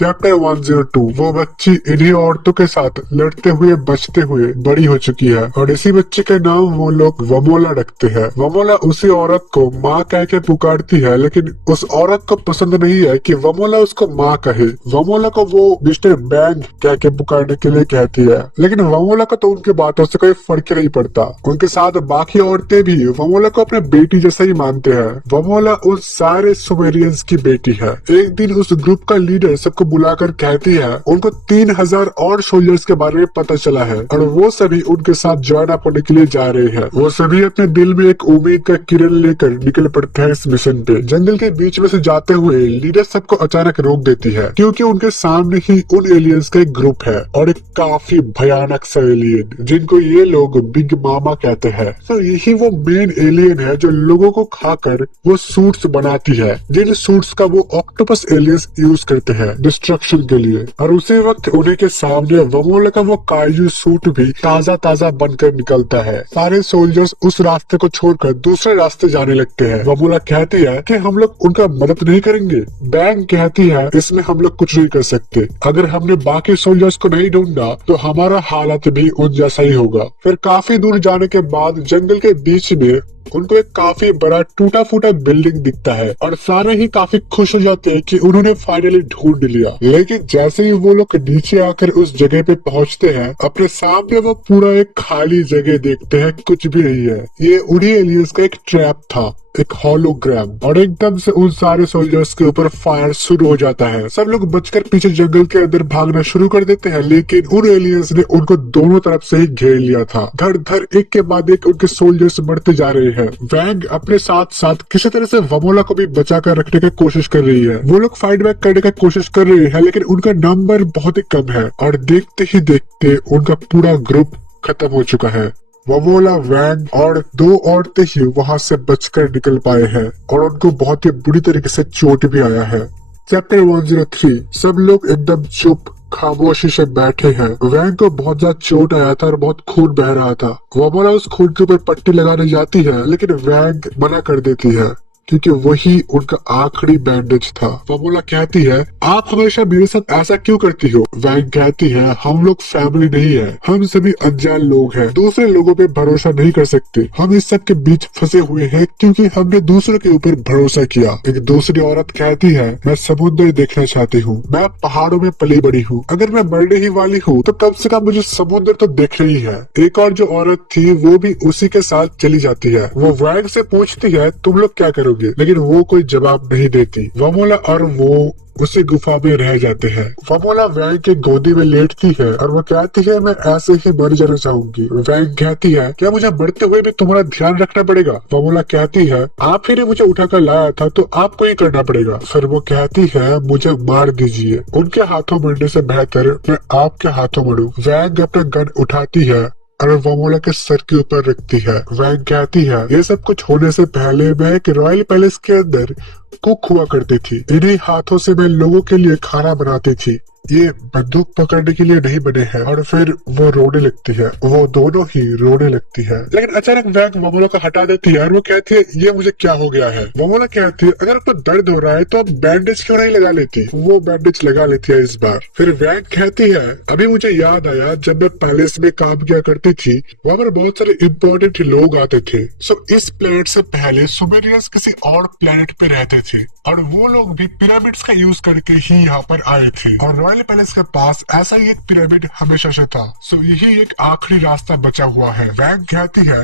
Chapter 102। वो बच्ची इन्हीं औरतों के साथ लड़ते हुए बचते हुए बड़ी हो चुकी है और इसी बच्ची के नाम वो लोग वमोला रखते हैं। वमोला उसी औरत को माँ कह के पुकारती है, लेकिन उस औरत को पसंद नहीं है कि वमोला उसको माँ कहे। वमोला को वो मिस्टर बैंग कह के पुकारने के लिए कहती है, लेकिन वमोला को तो उनकी बातों से कोई फर्क नहीं पड़ता। उनके साथ बाकी औरतें भी वमोला को अपने बेटी जैसा ही मानते हैं। वमोला उस सारे सुमेरियंस की बेटी है। एक दिन उस ग्रुप का लीडर सबको बुलाकर कहती है उनको 3000 और सोल्जर्स के बारे में पता चला है और वो सभी उनके साथ ज्वाइन अप होने के लिए जा रहे हैं। वो सभी अपने दिल में एक उम्मीद का किरण लेकर निकल पड़ते हैं इस मिशन पे। जंगल के बीच में से जाते हुए लीडर सबको अचानक रोक देती है, क्योंकि उनके सामने ही उन एलियंस का एक ग्रुप है और एक काफी भयानक सा एलियन जिनको ये लोग बिग मामा कहते हैं। तो यही वो मेन एलियन है जो लोगों को खाकर वो सूट्स बनाती है, जिन सूट्स का वो ऑक्टोपस एलियंस यूज करते हैं डिस्ट्रक्शन के लिए। और उसी वक्त उन्हीं के सामने वमोला का वो कायू सूट भी ताजा ताजा बनकर निकलता है। सारे सोल्जर्स उस रास्ते को छोड़कर दूसरे रास्ते जाने लगते हैं। वमोला कहती है कि हम लोग उनका मदद नहीं करेंगे। बैंग कहती है इसमें हम लोग कुछ नहीं कर सकते, अगर हमने बाकी सोल्जर्स को नहीं ढूंढा तो हमारा हालत भी उन जैसा ही होगा। फिर काफी दूर जाने के बाद जंगल के बीच में उनको एक काफी बड़ा टूटा फूटा बिल्डिंग दिखता है और सारे ही काफी खुश हो जाते हैं कि उन्होंने फाइनली ढूंढ लिया। लेकिन जैसे ही वो लोग नीचे आकर उस जगह पे पहुंचते हैं, अपने सामने वो पूरा एक खाली जगह देखते हैं, कुछ भी नहीं है। ये उन्हीं एलियंस का एक ट्रैप था, एक होलोग्राम। और एकदम से उन सारे सोल्जर्स के ऊपर फायर शुरू हो जाता है। सब लोग बचकर पीछे जंगल के अंदर भागना शुरू कर देते हैं, लेकिन उन एलियंस ने उनको दोनों तरफ से ही घेर लिया था। धड़ धड़ एक के बाद एक उनके सोल्जर्स मरते जा रहे हैं। वैंग अपने साथ साथ किसी तरह से वमोला को भी बचा कर रखने की कोशिश कर रही है। वो लोग फाइट बैक करने की कोशिश कर रहे हैं, लेकिन उनका नंबर बहुत ही कम है और देखते ही देखते उनका पूरा ग्रुप खत्म हो चुका है। वमोला, वैंग और 2 औरतें ही वहां से बचकर निकल पाए हैं और उनको बहुत ही बुरी तरीके से चोट भी आया है। चैप्टर 103। सब लोग एकदम चुप खामोशी से बैठे हैं। वैंग को बहुत ज्यादा चोट आया था और बहुत खून बह रहा था। वमोला उस खून के ऊपर पट्टी लगाने जाती है, लेकिन वैंग मना कर देती है क्योंकि वही उनका आखिरी बैंडेज था। वमोला कहती है आप हमेशा मेरे साथ ऐसा क्यों करती हो? वैंग कहती है हम लोग फैमिली नहीं है, हम सभी अनजान लोग हैं, दूसरे लोगों पे भरोसा नहीं कर सकते। हम इस सब के बीच फंसे हुए हैं क्योंकि हमने दूसरों के ऊपर भरोसा किया। एक दूसरी औरत कहती है मैं समुद्र देखना चाहती हूँ, मैं पहाड़ों में पली बड़ी हूँ, अगर मैं मरने ही वाली हूँ तो कम से कम मुझे समुद्र तो देखना ही है। एक और जो औरत थी वो भी उसी के साथ चली जाती है। वो वैंग से पूछती है तुम लोग क्या करोगे, लेकिन वो कोई जवाब नहीं देती। वमोला और वो उसी गुफा में रह जाते हैं। वमोला वैंग के गोदी में लेटती है और वो कहती है मैं ऐसे ही मर जाना चाहूंगी। वैंग कहती है क्या मुझे मरते हुए भी तुम्हारा ध्यान रखना पड़ेगा? वमोला कहती है आप ही ने मुझे उठाकर लाया था तो आपको ही करना पड़ेगा। फिर वो कहती है मुझे मार दीजिए, उनके हाथों मरने से बेहतर मैं आपके हाथों मरूं। वैंग अपना गन उठाती है और वमोला के सर के ऊपर रखती है। वैंग कहती है ये सब कुछ होने से पहले मैं एक रॉयल पैलेस के अंदर कुक हुआ करती थी, इन्हीं हाथों से मैं लोगों के लिए खाना बनाती थी, ये बंदूक पकड़ने के लिए नहीं बने हैं। और फिर वो रोने लगती है, वो दोनों ही रोने लगती है। लेकिन अचानक वैंग वमोला को हटा देती है और वो कहती है ये मुझे क्या हो गया है? वमोला कहती है अगर आपको दर्द हो रहा है तो आप बैंडेज क्यों नहीं लगा लेती? वो बैंडेज लगा लेती है इस बार। फिर वैंग कहती है अभी मुझे याद आया जब मैं पैलेस में काम किया करती थी, वहाँ पर बहुत सारे इम्पोर्टेंट लोग आते थे। सो इस प्लेनेट से पहले सुमेरियंस किसी और प्लेनेट पे रहते थे और वो लोग भी पिरामिड्स का यूज करके ही यहाँ पर आए थे और रॉयल पैलेस के पास ऐसा ही एक पिरामिड हमेशा से था। सो यही एक आखिरी रास्ता बचा हुआ है। वैंग कहती है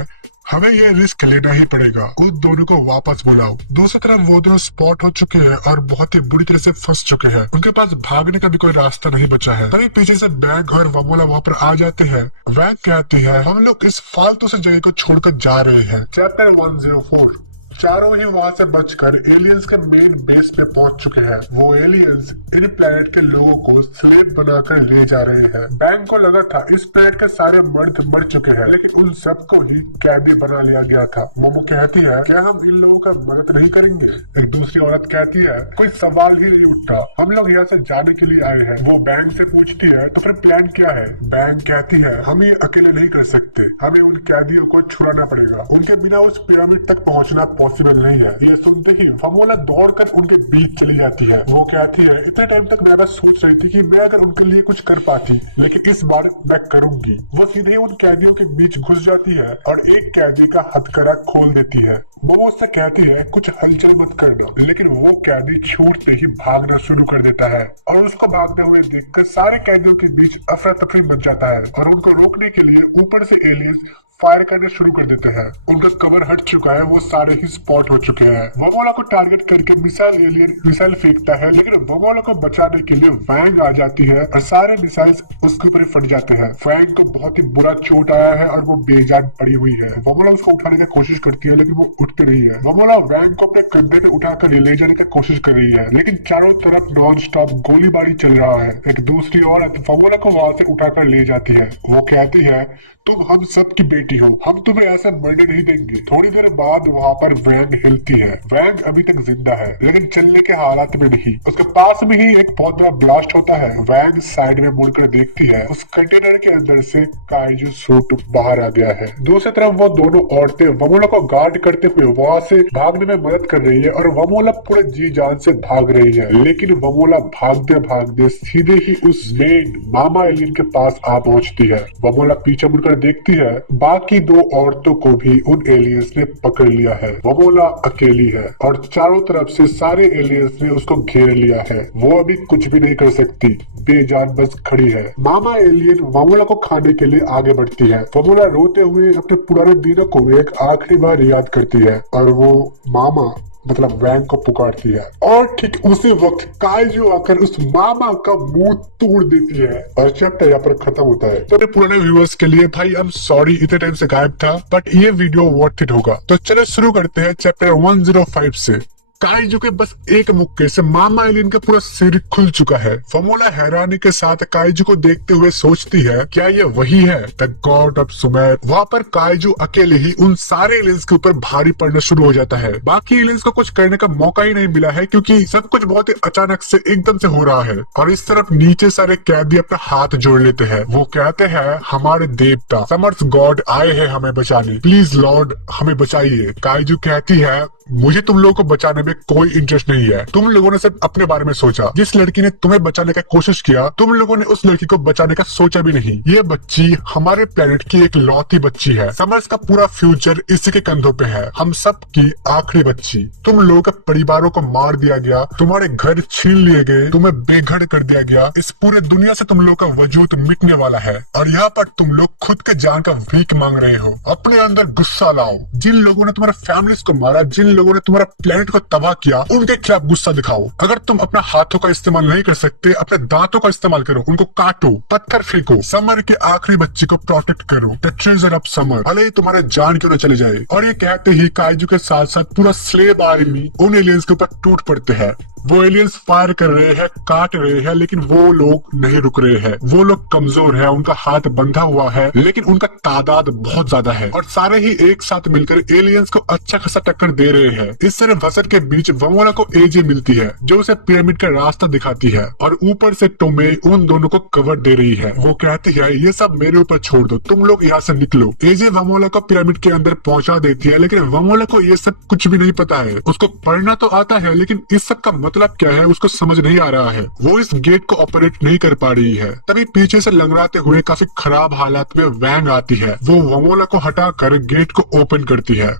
हमें ये रिस्क लेना ही पड़ेगा, उन दोनों को वापस बुलाओ। दूसरी तरफ वो दोनों स्पॉट हो चुके हैं और बहुत ही बुरी तरह से फंस चुके हैं, उनके पास भागने का भी कोई रास्ता नहीं बचा है। तभी पीछे से वैंग और वमोला वहाँ पर आ जाते हैं। वैंग कहती है हम लोग इस फालतू से जगह को छोड़कर जा रहे हैं। चैप्टर 104। चारों ही वहाँ से बचकर एलियंस के मेन बेस पे पहुंच चुके हैं। वो एलियंस इन प्लेनेट के लोगों को स्लेव बनाकर ले जा रहे हैं। बैंक को लगा था इस प्लेनेट के सारे मर्द मर चुके हैं, लेकिन उन सबको ही कैदी बना लिया गया था। मोमो कहती है क्या हम इन लोगों का मदद नहीं करेंगे? एक दूसरी औरत कहती है कोई सवाल ही नहीं उठता, हम लोग यहाँ से जाने के लिए आए हैं। वो बैंक से पूछती है तो फिर प्लान क्या है? बैंक कहती है हम ये अकेले नहीं कर सकते, हमें उन कैदियों को छुड़ाना पड़ेगा, उनके बिना उस पिरामिड तक पहुँचना पॉसिबल नहीं है। ये सुनते ही वमोला दौड़कर उनके बीच चली जाती है। वो कहती है इतने टाइम तक मैं बस सोच रही थी कि मैं अगर उनके लिए कुछ कर पाती, लेकिन इस बार मैं करूंगी। वो सीधे ही उन कैदियों के बीच घुस जाती है और एक कैदी का हथकड़ा खोल देती है। वो उससे कहती है कुछ हलचल मत करना, लेकिन वो कैदी छूटते ही भागना शुरू कर देता है और उसको भागते हुए देखकर सारे कैदियों के बीच अफरा तफरी मच जाता है और उनको रोकने के लिए ऊपर से एलियंस फायर करने शुरू कर देते हैं। उनका कवर हट चुका है, वो सारे ही स्पॉट हो चुके हैं। वमोला को टारगेट करके मिसाइल एलियन मिसाइल फेंकता है, लेकिन वमोला को बचाने के लिए वैंग आ जाती है और सारे मिसाइल्स उसके ऊपर फट जाते हैं। वैंग को बहुत ही बुरा चोट आया है और वो बेजान पड़ी हुई है। वमोला उसको उठाने की कोशिश करती है, लेकिन वो उठती नहीं है। वमोला वैंग को अपने कंधे पे उठाकर ले जाने की कोशिश कर रही है, लेकिन चारों तरफ नॉन स्टॉप गोलीबारी चल रहा है। एक दूसरी औरत वमोला को वहां से उठाकर ले जाती है। वो कहती है तुम हम सब की बेटी हो, हम तुम्हें ऐसा मरने नहीं देंगे। थोड़ी देर बाद वहाँ पर वैंग हिलती है। वैंग अभी तक जिंदा है, लेकिन चलने के हालात में नहीं। उसके पास में ही एक बहुत बड़ा ब्लास्ट होता है। वैंग साइड में मुड़कर देखती है, उस कंटेनर के अंदर से काइजू सूट बाहर आ गया है। दूसरी तरफ वो दोनों औरतें वमोला को गार्ड करते हुए वहाँ से भागने में मदद कर रही है और वमोला पूरे जी जान से भाग रही है, लेकिन वमोला भागते भागते सीधे ही उस मेन मामा एलियन के पास आ पहुंचती है। वमोला पीछे मुड़कर देखती है, बाकी दो औरतों को भी उन एलियंस ने पकड़ लिया है। वमोला अकेली है और चारों तरफ से सारे एलियंस ने उसको घेर लिया है। वो अभी कुछ भी नहीं कर सकती, बेजान बस खड़ी है। मामा एलियन वमोला को खाने के लिए आगे बढ़ती है। वमोला रोते हुए अपने पुराने दिनों को एक आखिरी बार याद करती है और वो मामा मतलब वैंग को पुकारती है और ठीक उसी वक्त काइजू आकर उस मामा का मुंह तोड़ देती है और चैप्टर यहाँ पर खत्म होता है। तो पुराने व्यूअर्स के लिए भाई आई एम सॉरी इतने टाइम से गायब था, बट ये वीडियो वर्थ इट होगा। तो चलो शुरू करते हैं चैप्टर 105 से। काइजू के बस एक मुक्के से मामा एलियन का पूरा सिर खुल चुका है। वमोला हैरानी के साथ काइजू को देखते हुए सोचती है क्या ये वही है द गॉड ऑफ सुमेर। वहाँ पर काइजू अकेले ही उन सारे एलियंस के ऊपर भारी पड़ना शुरू हो जाता है। बाकी एलियंस को कुछ करने का मौका ही नहीं मिला है, क्योंकि सब कुछ बहुत ही अचानक से एकदम से हो रहा है। और इस तरफ नीचे सारे कैदी अपना हाथ जोड़ लेते हैं। वो कहते हैं हमारे देवता समर्थ गॉड आए हैं हमें बचाने, प्लीज लॉर्ड हमें बचाइए। काइजू कहती है मुझे तुम लोगों को बचाने में कोई इंटरेस्ट नहीं है। तुम लोगों ने सिर्फ अपने बारे में सोचा। जिस लड़की ने तुम्हें बचाने का कोशिश किया, तुम लोगों ने उस लड़की को बचाने का सोचा भी नहीं। ये बच्ची हमारे प्लेनेट की एक लौती बच्ची है। समर्स का पूरा फ्यूचर इसी के कंधों पे है, हम सब की आखिरी बच्ची। तुम लोगों के परिवारों को मार दिया गया, तुम्हारे घर छीन लिए गए, तुम्हें बेघर कर दिया गया। इस पूरे दुनिया से तुम लोगों का वजूद मिटने वाला है और यहाँ पर तुम लोग खुद के जान का भीख मांग रहे हो। अपने अंदर गुस्सा लाओ। जिन लोगों ने तुम्हारे फैमिलीज को मारा, जिन लोगों ने तुम्हारा प्लेनेट को तबाह किया, उनके खिलाफ गुस्सा दिखाओ। अगर तुम अपना हाथों का इस्तेमाल नहीं कर सकते, अपने दांतों का इस्तेमाल करो, उनको काटो, पत्थर फेंको, समर के आखिरी बच्चे को प्रोटेक्ट करो, द ट्रेजर ऑफ समर, भले ही तुम्हारे जान क्यों न चले जाए। और ये कहते ही काइजू के साथ साथ पूरा स्लेव आर्मी उन एलियंस के ऊपर टूट पड़ते हैं। वो एलियंस फायर कर रहे हैं, काट रहे हैं, लेकिन वो लोग नहीं रुक रहे हैं। वो लोग कमजोर है, उनका हाथ बंधा हुआ है, लेकिन उनका तादाद बहुत ज्यादा है और सारे ही एक साथ मिलकर एलियंस को अच्छा खासा टक्कर दे रहे हैं। इस तरह वसत के बीच वमोला को एजे मिलती है, जो उसे पिरामिड का रास्ता दिखाती है और ऊपर से टोमे उन दोनों को कवर दे रही है। वो कहती है ये सब मेरे ऊपर छोड़ दो, तुम लोग यहाँ से निकलो। एजे वमोला को पिरामिड के अंदर पहुंचा देती है, लेकिन वमोला को ये सब कुछ भी नहीं पता है। उसको पढ़ना तो आता है, लेकिन इस सब का मतलब क्या है उसको समझ नहीं आ रहा है। वो इस गेट को ऑपरेट नहीं कर पा रही है। तभी पीछे से लंगड़ाते हुए काफी खराब हालात में वैंग आती है। वो वमोला को हटाकर गेट को ओपन करती है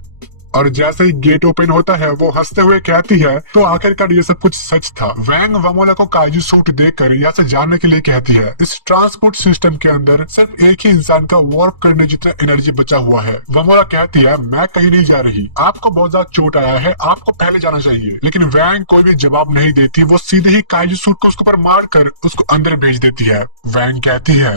और जैसे ही गेट ओपन होता है वो हंसते हुए कहती है तो आखिरकार ये सब कुछ सच था। वैंग वमोला को काइजू सूट देकर यहाँ से जाने के लिए कहती है। इस ट्रांसपोर्ट सिस्टम के अंदर सिर्फ एक ही इंसान का वार्प करने जितना एनर्जी बचा हुआ है। वमोला कहती है मैं कहीं नहीं जा रही, आपको बहुत ज्यादा चोट आया है, आपको पहले जाना चाहिए। लेकिन वैंग कोई भी जवाब नहीं देती, वो सीधे ही काइजू सूट को उसके ऊपर मार कर उसको अंदर भेज देती है। वैंग कहती है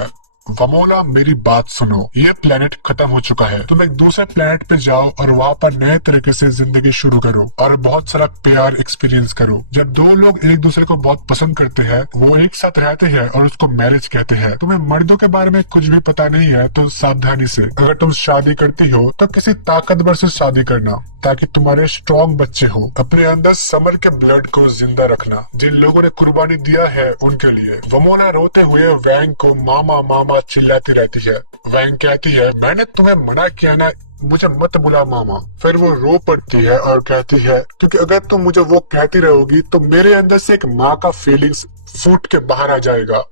वमोला मेरी बात सुनो, ये प्लेनेट खत्म हो चुका है, तुम एक दूसरे प्लेनेट पे जाओ और वहाँ पर नए तरीके से जिंदगी शुरू करो और बहुत सारा प्यार एक्सपीरियंस करो। जब दो लोग एक दूसरे को बहुत पसंद करते हैं, वो एक साथ रहते हैं और उसको मैरिज कहते हैं। तुम्हें मर्दों के बारे में कुछ भी पता नहीं है तो सावधानी से, अगर तुम शादी करती हो तो किसी ताकतवर से शादी करना ताकि तुम्हारे स्ट्रॉन्ग बच्चे हो। अपने अंदर समर के ब्लड को जिंदा रखना, जिन लोगों ने कुर्बानी दिया है उनके लिए। वमोला रोते हुए वैंग को मामा मामा चिल्लाती रहती है। वैंग कहती है मैंने तुम्हें मना किया ना मुझे मत बुला मामा। फिर वो रो पड़ती है और कहती है क्योंकि अगर तुम मुझे वो कहती रहोगी तो मेरे अंदर से एक माँ का फीलिंग्स फूट के बाहर आ जाएगा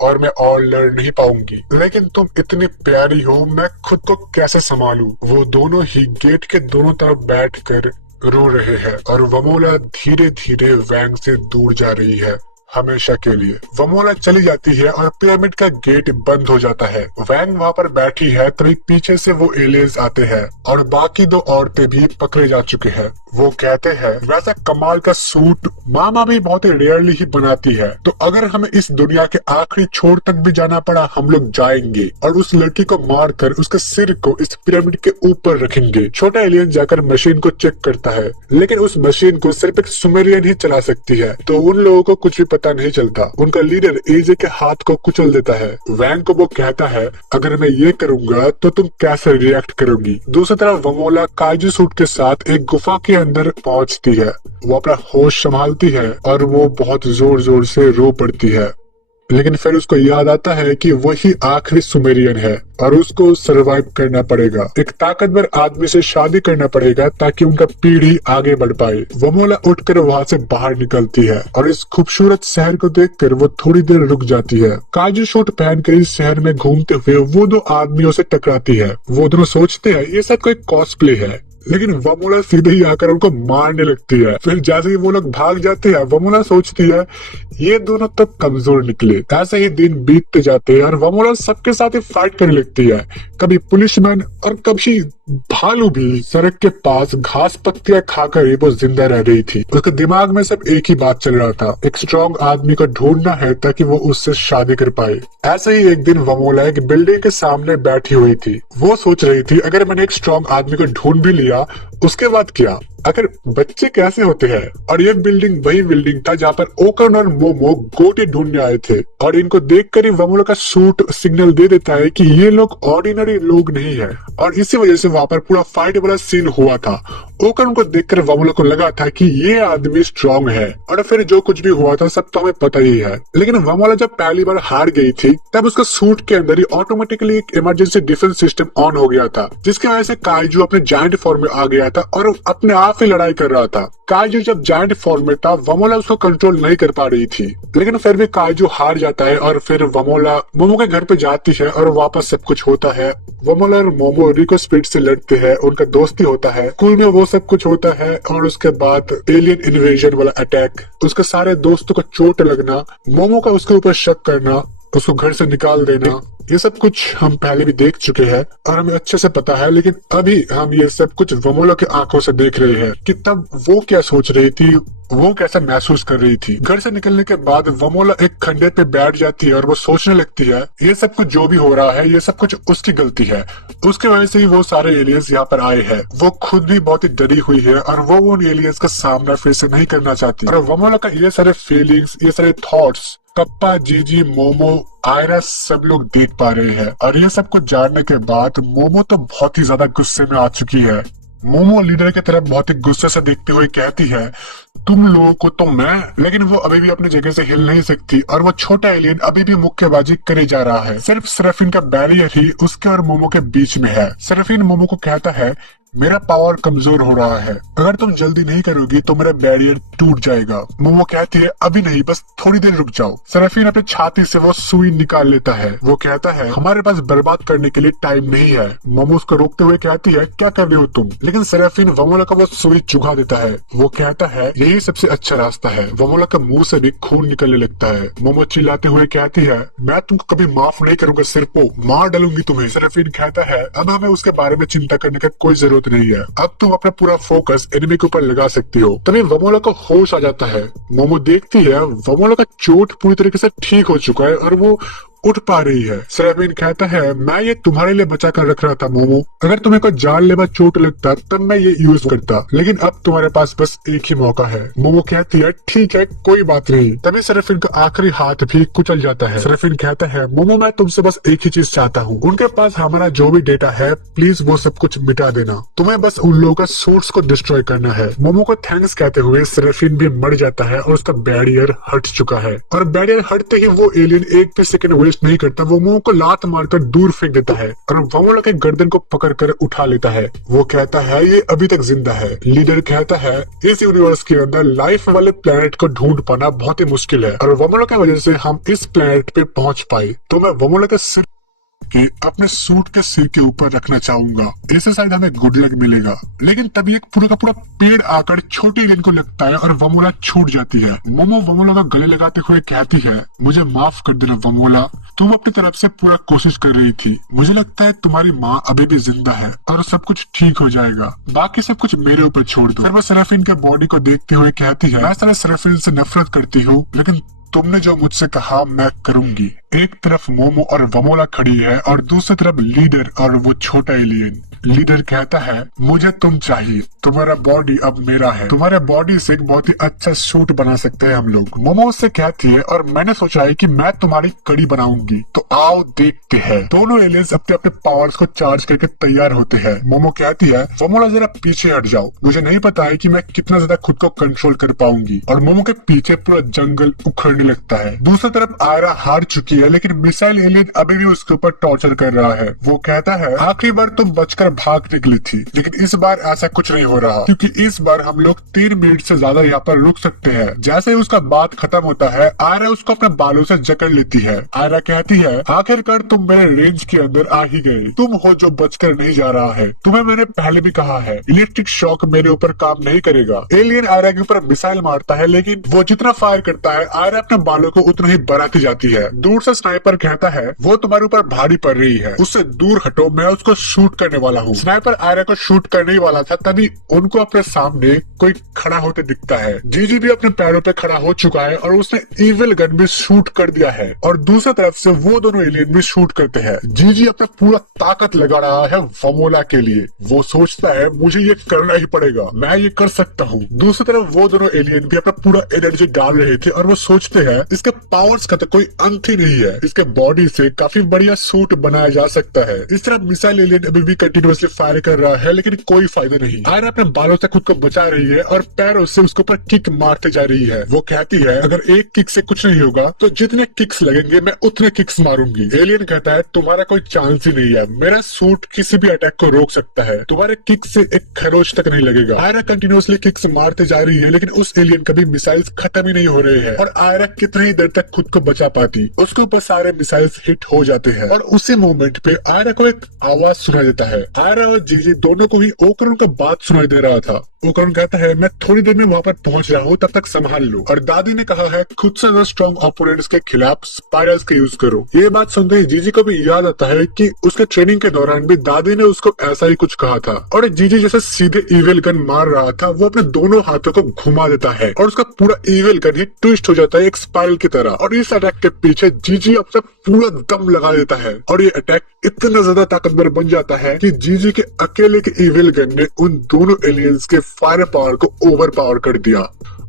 और मैं और लड़ नहीं पाऊंगी। लेकिन तुम इतनी प्यारी हो, मैं खुद को कैसे संभालूं। वो दोनों ही गेट के दोनों तरफ बैठकर रो रहे हैं और वमोला धीरे धीरे वैंग से दूर जा रही है हमेशा के लिए। वमोला चली जाती है और पिरामिड का गेट बंद हो जाता है। वैंग वहाँ पर बैठी है, तभी पीछे से वो एलियंस आते हैं और बाकी दो औरतें भी पकड़े जा चुके हैं। वो कहते हैं वैसा कमाल का सूट मामा भी बहुत ही रेयरली ही बनाती है, तो अगर हमें इस दुनिया के आखिरी छोर तक भी जाना पड़ा हम लोग जाएंगे और उस लड़की को मारकर उसके सिर को इस पिरामिड के ऊपर रखेंगे। छोटा एलियन जाकर मशीन को चेक करता है, लेकिन उस मशीन को सिर्फ एक सुमेरियन ही चला सकती है, तो उन लोगों को कुछ भी पता नहीं चलता। उनका लीडर एजे के हाथ को कुचल देता है। वैंग को वो कहता है अगर मैं ये करूंगा तो तुम कैसे रिएक्ट करोगी। दूसरी तरफ वमोला काजू सूट के साथ एक गुफा के अंदर पहुंचती है। वो अपना होश संभालती है और वो बहुत जोर जोर से रो पड़ती है, लेकिन फिर उसको याद आता है कि वही आखिरी सुमेरियन है और उसको सरवाइव करना पड़ेगा। एक ताकतवर आदमी से शादी करना पड़ेगा ताकि उनका पीढ़ी आगे बढ़ पाए। वमोला उठकर वहाँ से बाहर निकलती है और इस खूबसूरत शहर को देखकर वो थोड़ी देर रुक जाती है। काजू सूट पहनकर इस शहर में घूमते हुए वो दो आदमियों से टकराती है। वो दोनों सोचते हैं ये सब कोई कॉस्प्ले है, लेकिन वमोला सीधे ही आकर उनको मारने लगती है। फिर जैसे ही वो लोग भाग जाते हैं, वमोला सोचती है ये दोनों तो कमजोर निकले। ऐसे ही दिन बीतते जाते हैं और वमोला सबके साथ ही फाइट करने लगती है, कभी पुलिसमैन और कभी भालू भी। सड़क के पास घास पत्तियां खाकर वो जिंदा रह रही थी। उसके दिमाग में सब एक ही बात चल रहा था, एक स्ट्रॉन्ग आदमी को ढूंढना है ताकि वो उससे शादी कर पाए। ऐसे ही एक दिन वमोला एक बिल्डिंग के सामने बैठी हुई थी। वो सोच रही थी अगर मैंने एक स्ट्रॉन्ग आदमी को ढूंढ भी लिया उसके बाद क्या, अगर बच्चे कैसे होते हैं। और ये बिल्डिंग वही बिल्डिंग था जहाँ पर ओकन और मोमो गोटे ढूंढने आए थे और इनको देखकर ही वमोला का सूट सिग्नल दे देता है कि ये लोग ऑर्डिनरी लोग नहीं है और इसी वजह से वहाँ पर पूरा फाइट वाला सीन हुआ था। ओकन को देखकर वमोला को लगा था कि ये आदमी स्ट्रॉन्ग है और फिर जो कुछ भी हुआ था सब तो हमें पता ही है। लेकिन वमोला जब पहली बार हार गई थी तब उसका सूट के अंदर ही ऑटोमेटिकली एक इमरजेंसी डिफेंस सिस्टम ऑन हो गया था, जिसकी वजह से काइजू अपने जायंट फॉर्म में आ गया था और अपने आप ही लड़ाई कर रहा था। काइजू जब जायंट फॉर्म में था वमोला उसको कंट्रोल नहीं कर पा रही थी, लेकिन फिर भी काइजू हार जाता है और फिर वमोला मोमो के घर पे जाती है और वापस सब कुछ होता है। वमोला और मोमो रिको स्पिरिट से लड़ते हैं, उनका दोस्ती होता है, स्कूल में वो सब कुछ होता है और उसके बाद एलियन इन्वेजन वाला अटैक, उसके सारे दोस्तों को चोट लगना, मोमो का उसके ऊपर शक करना, उसको घर से निकाल देना, ये सब कुछ हम पहले भी देख चुके हैं और हमें अच्छे से पता है। लेकिन अभी हम ये सब कुछ वमोला के आंखों से देख रहे हैं कि तब वो क्या सोच रही थी, वो कैसा महसूस कर रही थी। घर से निकलने के बाद वमोला एक खंडे पे बैठ जाती है और वो सोचने लगती है ये सब कुछ जो भी हो रहा है ये सब कुछ उसकी गलती है, उसकी वजह से ही वो सारे एलियंस यहाँ पर आए हैं। वो खुद भी बहुत ही डरी हुई है और वो उन एलियंस का सामना फिर से नहीं करना चाहती। और वमोला का ये सारे फीलिंग्स, ये सारे थॉट्स कप्पा, जीजी, मोमो, आयरा सब लोग देख पा रहे हैं और ये सब कुछ जानने के बाद मोमो तो बहुत ही ज्यादा गुस्से में आ चुकी है। मोमो लीडर की तरफ बहुत ही गुस्से से देखते हुए कहती है तुम लोगों को तो मैं, लेकिन वो अभी भी अपनी जगह से हिल नहीं सकती और वो छोटा एलियन अभी भी मुक्केबाजी करे जा रहा है। सिर्फ सेराफिन का बैरियर ही उसके और मोमो के बीच में है। सेराफिन मोमो को कहता है मेरा पावर कमजोर हो रहा है, अगर तुम जल्दी नहीं करोगी तो मेरा बैरियर टूट जाएगा। मोमो कहती है अभी नहीं, बस थोड़ी देर रुक जाओ। सेराफिन अपने छाती से वो सुई निकाल लेता है। वो कहता है हमारे पास बर्बाद करने के लिए टाइम नहीं है। मोमो उसको रोकते हुए कहती है क्या कर रहे हो तुम, लेकिन सेराफिन वमोला का वो सुई चुगा देता है। वो कहता है यही सबसे अच्छा रास्ता है। वमोला का मुंह से भी खून निकलने लगता है। मोमो चिल्लाते हुए कहती है मैं तुमको कभी माफ नहीं करूंगा, सिर्फ मार डालूंगी तुम्हें। सेराफिन कहता है अब हमें उसके बारे में चिंता करने का कोई जरूरत नहीं है, अब तुम अपना पूरा फोकस एनिमी के ऊपर लगा सकती हो। तभी वमोला को होश आ जाता है। मोमो देखती है वमोला का चोट पूरी तरीके से ठीक हो चुका है और वो उठ पा रही है। सेराफिन कहता है मैं ये तुम्हारे लिए बचा कर रख रहा था मोमो, अगर तुम्हें कोई जानलेवा चोट लगता तब मैं ये यूज करता, लेकिन अब तुम्हारे पास बस एक ही मौका है। मोमो कहती है ठीक है कोई बात नहीं। तभी सेराफिन का आखिरी हाथ भी कुचल जाता है। सेराफिन कहता है मोमो मैं तुमसे बस एक ही चीज चाहता हूँ, उनके पास हमारा जो भी डेटा है प्लीज वो सब कुछ मिटा देना, तुम्हें बस उन लोगों का सोर्स को डिस्ट्रॉय करना है। मोमो को थैंक्स कहते हुए सेराफिन भी मर जाता है और उसका बैरियर हट चुका है और बैरियर हटते ही वो एलियन एक भी सेकंड वेस्ट वेस्ट नहीं करता, वो मोमो को लात मारकर दूर फेंक देता है और वमोला के गर्दन को पकड़कर उठा लेता है। वो कहता है ये अभी तक जिंदा है। लीडर कहता है इस यूनिवर्स के अंदर लाइफ वाले प्लेनेट को ढूंढ पाना बहुत ही मुश्किल है और वमोला की वजह से हम इस प्लेनेट पे पहुंच पाए, तो मैं वमोला के सिर के अपने सूट के सिर के ऊपर रखना चाहूंगा, इससे शायद हमें गुड लक मिलेगा। लेकिन तभी एक पूरा का पूरा पेड़ आकर छोटी एलियन को लगता है और वमोला छूट जाती है। मोमो वमोला का गले लगाते हुए कहती है मुझे माफ कर देना वमोला, तुम अपनी तरफ से पूरा कोशिश कर रही थी। मुझे लगता है तुम्हारी माँ अभी भी जिंदा है और सब कुछ ठीक हो जाएगा, बाकी सब कुछ मेरे ऊपर छोड़ दो। फिर वो सेराफिन के बॉडी को देखते हुए कहती है मैं सारे सेराफिन से नफरत करती हूँ, लेकिन तुमने जो मुझसे कहा मैं करूंगी। एक तरफ मोमो और वमोला खड़ी है और दूसरी तरफ लीडर और वो छोटा एलियन। लीडर कहता है मुझे तुम चाहिए, तुम्हारा बॉडी अब मेरा है, तुम्हारे बॉडी से एक बहुत ही अच्छा सूट बना सकते हैं हम लोग। मोमो उससे कहती है और मैंने सोचा है कि मैं तुम्हारी कड़ी बनाऊंगी, तो आओ देखते हैं। दोनों एलियंस अपने अपने पावर्स को चार्ज करके तैयार होते हैं। मोमो कहती है वमोला जरा पीछे हट जाओ, मुझे नहीं पता है कि मैं कितना ज्यादा खुद को कंट्रोल कर पाऊंगी। और मोमो के पीछे पूरा जंगल उखड़ने लगता है। दूसरी तरफ आयरा हार चुकी है, लेकिन मिसाइल एलियन अभी भी उसके ऊपर टॉर्चर कर रहा है। वो कहता है आखिरी बार तुम बचकर भाग निकली थी, लेकिन इस बार ऐसा कुछ नहीं हो रहा, क्योंकि इस बार हम लोग 3 मिनट से ज्यादा यहाँ पर रुक सकते हैं। जैसे ही उसका बात खत्म होता है आयरा उसको अपने बालों से जकड़ लेती है। आयरा कहती है आखिरकार तुम मेरे रेंज के अंदर आ ही गए, तुम हो जो बचकर नहीं जा रहा है। तुम्हें मैंने पहले भी कहा है इलेक्ट्रिक शॉक मेरे ऊपर काम नहीं करेगा। एलियन आयरा के ऊपर मिसाइल मारता है, लेकिन वो जितना फायर करता है आयरा अपने बालों को उतना ही बढ़ाती जाती है। दूर से स्नाइपर कहता है वो तुम्हारे ऊपर भारी पड़ रही है, उससे दूर हटो, मैं उसको शूट करने वाला हूँ। स्नाइपर आयरा को शूट करने ही वाला था, तभी उनको अपने सामने कोई खड़ा होते दिखता है। जीजी भी अपने पैरों पे खड़ा हो चुका है और उसने ईविल गन भी शूट कर दिया है और दूसरी तरफ से वो दोनों एलियन भी शूट करते हैं। जीजी अपना पूरा ताकत लगा रहा है वमोला के लिए। वो सोचता है मुझे ये करना ही पड़ेगा, मैं ये कर सकता हूँ। दूसरी तरफ वो दोनों एलियन भी अपना पूरा एनर्जी डाल रहे थे और वो सोचते हैं इसके पावर्स का तो कोई अंत ही नहीं है, इसके बॉडी से काफी बढ़िया सूट बनाया जा सकता है। इस तरह मिसाइल एलियन अभी भी कंटिन्यूअसली फायर कर रहा है, लेकिन कोई फायदा नहीं। आयरा अपने बालों से खुद को बचा रही है और पैरों से उसके ऊपर किक मारते जा रही है। वो कहती है अगर एक किक से कुछ नहीं होगा तो जितने किक्स लगेंगे मैं उतने किक्स मारूंगी। एलियन कहता है तुम्हारा कोई चांस ही नहीं है, मेरा सूट किसी भी अटैक को रोक सकता है, तुम्हारे किक से एक खरोच तक नहीं लगेगा। आयरा कंटिन्यूअसली किक्स मारते जा रही है, लेकिन उस एलियन का भी मिसाइल्स खत्म ही नहीं हो रहे हैं और आयरा कितनी देर तक खुद को बचा पाती। उसके ऊपर सारे मिसाइल्स हिट हो जाते हैं और उसी मोमेंट पे आयरा को एक आवाज सुनाई देता है। आयरा और जीजी दोनों को ही ओकरन का बात सुनाई दे रहा था। ओकरन कहता है मैं थोड़ी देर में वहाँ पर पहुंच रहा हूँ, तब तक संभाल लो। और दादी ने कहा है खुद से ज्यादा स्ट्रॉन्ग ओपोनेंट्स के खिलाफ स्पाइरल्स का यूज करो। ये बात सुनते ही जीजी को भी याद आता है कि उसके ट्रेनिंग के दौरान भी दादी ने उसको ऐसा ही कुछ कहा था। और जीजी जैसे सीधे ईविल गन मार रहा था, वो अपने दोनों हाथों को घुमा देता है और उसका पूरा ईविल गन ही ट्विस्ट हो जाता है एक स्पाइरल की तरह। और इस अटैक के पीछे जीजी अपना पूरा दम लगा देता है और ये अटैक इतना ज्यादा ताकतवर बन जाता है कि जीजी के अकेले के ईविल गन ने उन दोनों एलियंस के फायर पावर को ओवर पावर कर दिया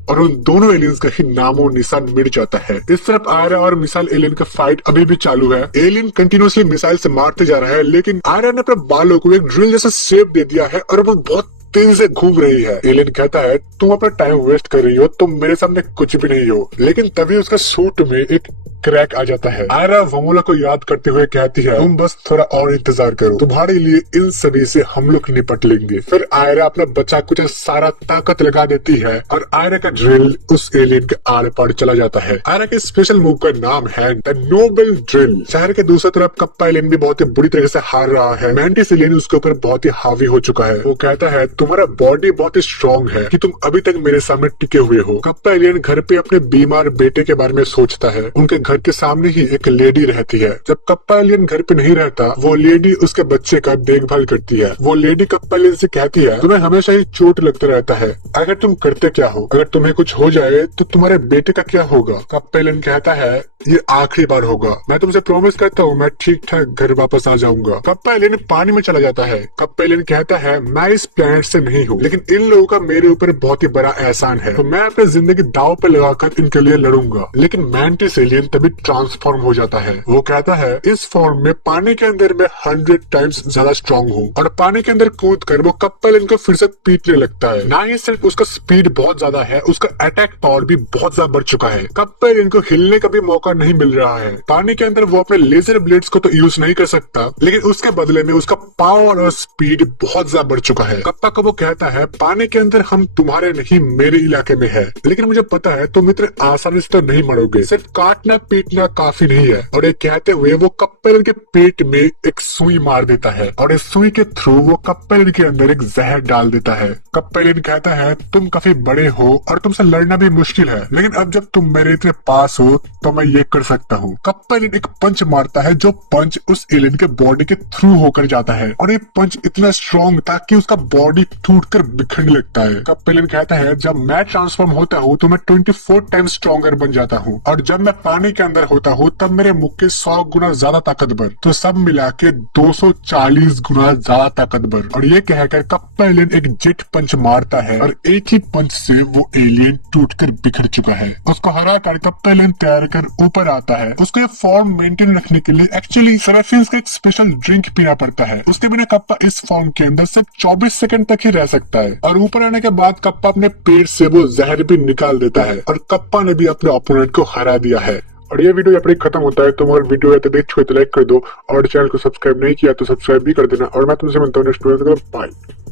और उन दोनों एलियंस का ही नामो निशान मिट जाता है। इस तरफ आयरा और मिसाइल एलियन का फाइट अभी भी चालू है। एलियन कंटिन्यूअसली मिसाइल से मारते जा रहा है, लेकिन आयरा ने अपने बालों को एक ड्रिल जैसा शेप दे दिया है और वो बहुत तेजी से घूम रही है। एलियन कहता है तुम अपना टाइम वेस्ट कर रही हो, तुम मेरे सामने कुछ भी नहीं हो। लेकिन तभी उसका सूट में एक क्रैक आ जाता है। आयरा वमोला को याद करते हुए कहती है तुम बस थोड़ा और इंतजार करो, तुम्हारे लिए इन सभी से हम लोग निपट लेंगे। फिर आयरा अपना बचा कुछ सारा ताकत लगा देती है और आयरा का ड्रिल उस एलियन के आर पार चला जाता है। आयरा के स्पेशल मूव का नाम है द नोबल ड्रिल। शहर के दूसरी तरफ कप्पा एलियन भी बहुत ही बुरी तरह से हार रहा है। मैंटिस एलियन उसके ऊपर बहुत ही हावी हो चुका है। वो कहता है तुम्हारा बॉडी बहुत ही स्ट्रॉन्ग है कि तुम अभी तक मेरे सामने टिके हुए हो। कप्पा एलियन घर पे अपने बीमार बेटे के बारे में सोचता है। उनके घर के सामने ही एक लेडी रहती है। जब कप्पा एलियन घर पे नहीं रहता, वो लेडी उसके बच्चे का देखभाल करती है। वो लेडी कप्पा एलियन से कहती है तुम्हें हमेशा ही चोट लगता रहता है, अगर तुम करते क्या हो, अगर तुम्हें कुछ हो जाए तो तुम्हारे बेटे का क्या होगा। कप्पा एलियन कहता है ये आखिरी बार होगा, मैं तुमसे प्रॉमिस करता हूँ मैं ठीक ठाक घर वापस आ जाऊंगा। कप्पा एलियन पानी में चला जाता है। कप्पा एलियन कहता है मैं इस प्लेनेट से नहीं हूँ, लेकिन इन लोगों का मेरे ऊपर बहुत ही बड़ा एहसान है, तो मैं अपनी जिंदगी दांव पे लगाकर इनके लिए लड़ूंगा। लेकिन मैंटिस एलियन तभी ट्रांसफॉर्म हो जाता है। वो कहता है इस फॉर्म में पानी के अंदर मैं 100 टाइम्स ज्यादा स्ट्रॉन्ग हूँ। और पानी के अंदर कूद कर वो कप्पा एलियन को फिर से पीटने लगता है। ना ही सिर्फ उसका स्पीड बहुत ज्यादा है, उसका अटैक पावर भी बहुत ज्यादा बढ़ चुका है। कप्पा एलियन को हिलने का भी मौका मौका नहीं मिल रहा है। पानी के अंदर वो अपने लेजर ब्लेड्स को तो यूज नहीं कर सकता, लेकिन उसके बदले में उसका पावर और स्पीड बहुत ज्यादा बढ़ चुका है। कप्पा को वो कहता है, पानी के अंदर हम तुम्हारे नहीं मेरे इलाके में है, लेकिन मुझे पता है तुम इतने आसानी से तो नहीं मरोगे, सिर्फ काटना पीटना काफी नहीं है। और ये कहते हुए वो कप्पेलिन के पेट में एक सुई मार देता है और इस सुई के थ्रू वो कप्पेलिन के अंदर एक जहर डाल देता है। कप्पेलिन कहता है, तुम काफी बड़े हो और तुमसे लड़ना भी मुश्किल है, लेकिन अब जब तुम मेरे इतने पास हो तो मैं ये कर सकता हूँ। कप्पेलिन एक पंच मारता है जो पंच उस एलियन के बॉडी के थ्रू होकर जाता है और ये पंच इतना स्ट्रॉन्ग था कि उसका बॉडी टूटकर बिखरने लगता है। कप्पेलिन कहता है, जब मैं ट्रांसफॉर्म होता हूँ तो मैं 24 टाइम्स स्ट्रॉन्गर बन जाता हूँ और जब मैं पानी के अंदर होता हूँ तब मेरे मुख के 100 गुना ज्यादा ताकतवर, तो सब मिला के 240 गुना ज्यादा ताकतवर। और ये कहकर कप्पेलिन एक जेट पंच मारता है और एक ही पंच से वो एलियन टूटकर बिखर चुका है। उसको हरा कर कप्पेलिन तैयार कर ऊपर आता है। उसको ये फॉर्म मेंटेन रखने के लिए एक्चुअली सेराफिन्स का एक स्पेशल ड्रिंक पीना पड़ता है। उसके बिना कप्पा इस फॉर्म के अंदर सिर्फ 24 सेकंड तक ही रह सकता है और ऊपर आने के बाद कप्पा अपने पेट से वो जहर भी निकाल देता है और कप्पा ने भी अपने ओपोनेंट को हरा दिया है। और ये वीडियो यहाँ पर खत्म होता है। तुम अगर वीडियो देख चुके तो लाइक कर दो और चैनल को सब्सक्राइब नहीं किया तो सब्सक्राइब भी कर देना और मैं तुमसे मिलता हूँ नेक्स्ट वीडियो में। बाय।